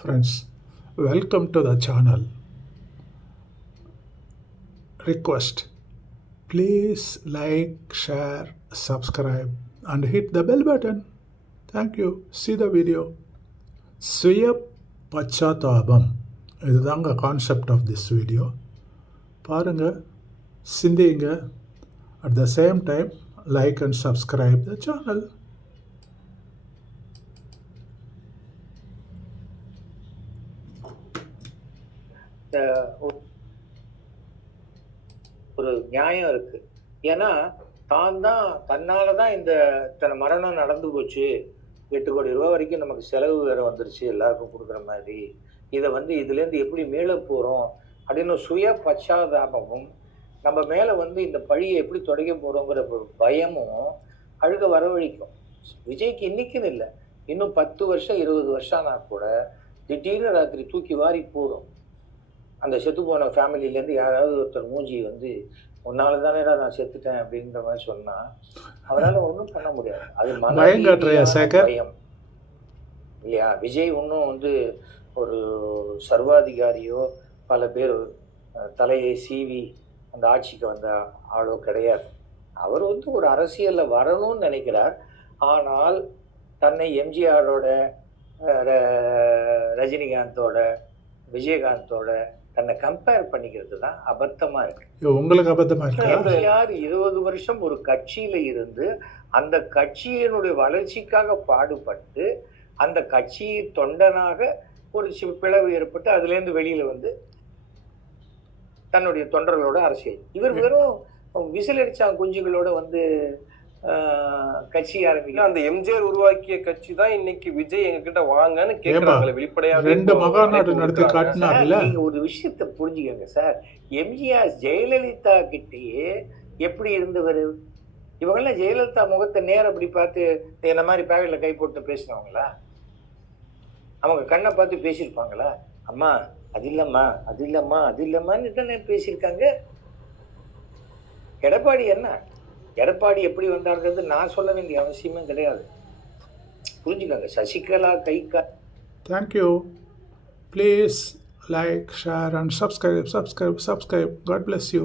Friends welcome to the channel request please like share subscribe and hit the bell button thank you see the video சுய பச்சாத்தாபம் இதுதாங்க concept of this video பாருங்கள் சிந்திங்க at the same time like and subscribe the channel ஒரு- ஒரு நியாயம் இருக்கு. ஏன்னா தான் தான் தன்னால தான் இந்த இத்தனை மரணம் நடந்து போச்சு. எட்டு கோடி ரூபா வரைக்கும் நமக்கு செலவு வேறு வந்துருச்சு எல்லாருக்கும் கொடுக்குற மாதிரி. இதை வந்து இதுலேருந்து எப்படி மேலே போகிறோம் அப்படின்னு சுய பச்சாதாபமும் நம்ம மேலே வந்து இந்த பழியை எப்படி தொடங்க போகிறோங்கிற ஒரு பயமும் அழுக வரவழிக்கும். விஜய்க்கு இன்னைக்குன்னு இல்லை. இன்னும் பத்து வருஷம் இருபது வருஷம் ஆனால் கூட திடீர்னு ராத்திரி தூக்கி வாரி போடும். அந்த செத்து போன ஃபேமிலிலேருந்து யாராவது ஒருத்தர் மூஞ்சி வந்து உன்னால தானேடா நான் செத்துட்டேன் அப்படின்ற மாதிரி சொன்னா அவரால் ஒன்றும் பண்ண முடியாது. அது மன பயம் இல்லையா? விஜய் இன்னும் வந்து ஒரு சர்வாதிகாரியோ பல பேர் தலையை சீவி அந்த ஆட்சிக்கு வந்த ஆளோ கிடையாது. அவர் வந்து ஒரு அரசியல்ல வரணும்னு நினைக்கிறார். ஆனால் தன்னை எம்ஜிஆரோட ரஜினிகாந்தோட விஜயகாந்தோட தன்னை கம்பேர் பண்ணிக்கிறது தான் அபத்தமா இருக்கு. உங்களுக்கு அபத்தமாக இருக்கா? எம்ஜிஆர் இருபது வருஷம் ஒரு கட்சியில இருந்து அந்த கட்சியினுடைய வளர்ச்சிக்காக பாடுபட்டு அந்த கட்சி தொண்டனாக ஒரு பிளவு ஏற்பட்டு அதுல இருந்து வெளியில வந்து தன்னுடைய தொண்டர்களோட அரசியல். இவர் வெறும் விசில் அடிச்சாங்க குஞ்சுகளோட வந்து கட்சி இல்ல, ஆரம்பிக்க அந்த எம்ஜிஆர் உருவாக்கிய கட்சி தான் இன்னைக்கு விஜய் எங்க கிட்ட வாங்கன்னு கேக்குறாங்களே வெளிப்படையாவே ரெண்டு மகாநாடு நடத்தி. காட்டினார்ல. நீங்க ஒரு விஷயத்தை புரிஞ்சுக்கங்க சார். எம்ஜிஆர் ஜெயலலிதா கிட்டேயே எப்படி இருந்தவர் இவங்கெல்லாம் ஜெயலலிதா முகத்தை நேர அப்படி பார்த்து என்ன மாதிரி பேக்கெட்ல கை போட்டு பேசினவங்களா? அவங்க கண்ணை பார்த்து பேசியிருப்பாங்களா? அம்மா அது இல்லம்மா அது இல்லம்மா அது இல்லம்மான்னு தானே பேசியிருக்காங்க? எடப்பாடி என்ன எடப்பாடி எப்படி வந்தாருங்கிறது நான் சொல்ல வேண்டிய அவசியமே கிடையாது புரிஞ்சுக்கோங்க சசிகலா கை கா thank you please like share and subscribe subscribe subscribe god bless you